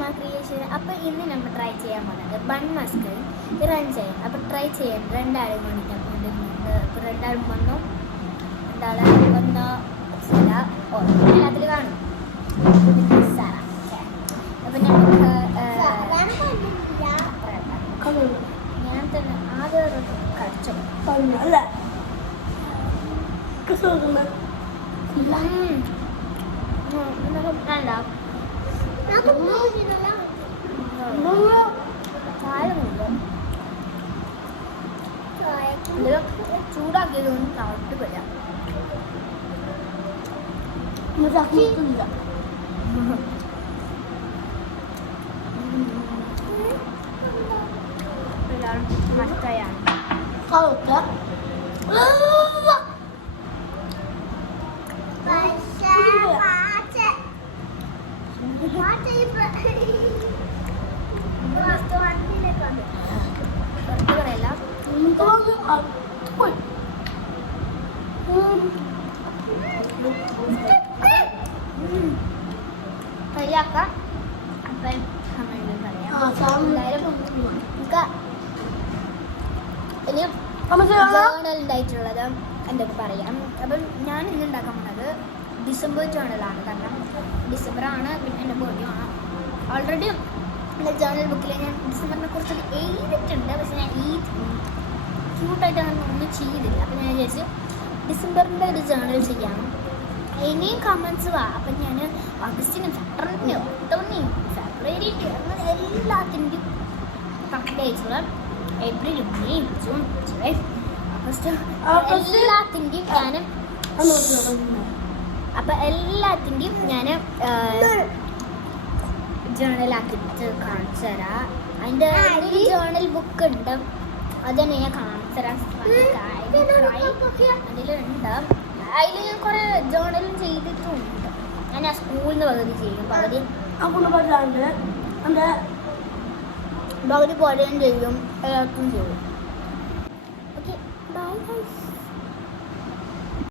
അമ്മ ക്രിയേഷൻ. അപ്പോൾ ഇന്ന് നമ്മൾ ട്രൈ ചെയ്യാൻ പോകുന്നത് ബൺ മസ്കയും റൺ ചെയ്യാൻ. അപ്പോൾ ട്രൈ ചെയ്യാൻ രണ്ടാളും കൊണ്ടിട്ടുണ്ട്. ഇപ്പോൾ രണ്ടാളും വന്നു, രണ്ടാളെ വന്ന അതിൽ കാണും. അപ്പം നമുക്ക് ഞാൻ തന്നെ ആദ്യം കഴിച്ചു അല്ല ചൂടാക്കിയതൊന്നും തളർത്തില്ല. മസ്കയാണ്. കളിയാക്കാം. അപ്പം ഇനി ജേണലുണ്ടായിട്ടുള്ളത് എന്തൊക്കെ പറയാം. അപ്പം ഞാൻ ഇന്ന് ഉണ്ടാക്കാൻ പോകുന്നത് ഡിസംബർ ജേണലാണ്. കാരണം ഡിസംബറാണ്, പിന്നെ എൻ്റെ ബർത്ത്ഡേയാണ്. ഓൾറെഡി എൻ്റെ ജേണൽ ബുക്കിൽ ഞാൻ ഡിസംബറിനെ കുറിച്ച് എഴുതിയിട്ടുണ്ട്. പക്ഷെ ഞാൻ ഈ ക്യൂട്ടായിട്ട് അങ്ങനെ ഒന്നും ചെയ്തില്ല. അപ്പം ഞാൻ വിചാരിച്ചു ഡിസംബറിൻ്റെ ഒരു ജേണൽ ചെയ്യാം. ഇനിയും കമൻസ് വാ. അപ്പം ഞാൻ ഓഗസ്റ്റിനും സെപ്റ്റംബറിനും ഒക്ടോബറിനും ഫെബ്രുവരിക്കും അങ്ങനെ എല്ലാത്തിൻ്റെയും പ്രത്യേകിച്ചുള്ള ഏപ്രിലും മെയ് ജൂൺ ജൂലൈ ഓഗസ്റ്റ് എല്ലാത്തിൻ്റെയും ഞാൻ അപ്പം എല്ലാത്തിൻ്റെയും ഞാൻ ജേണലാക്കിയിട്ട് കാണിച്ചു തരാം. അതിൻ്റെ ജേണൽ ബുക്ക് ഉണ്ട്, അതുതന്നെ ഞാൻ കാണിച്ചു തരാം. അതിലുണ്ട്. അതിൽ ഞാൻ കുറേ ജേണലും ചെയ്തിട്ടുണ്ട്. ഞാൻ ആ സ്കൂളിൽ നിന്ന് പകുതി ചെയ്യും, പകുതി പകുതി പോലെയും ചെയ്യും, എല്ലാവർക്കും ചെയ്യും. Okay bye guys.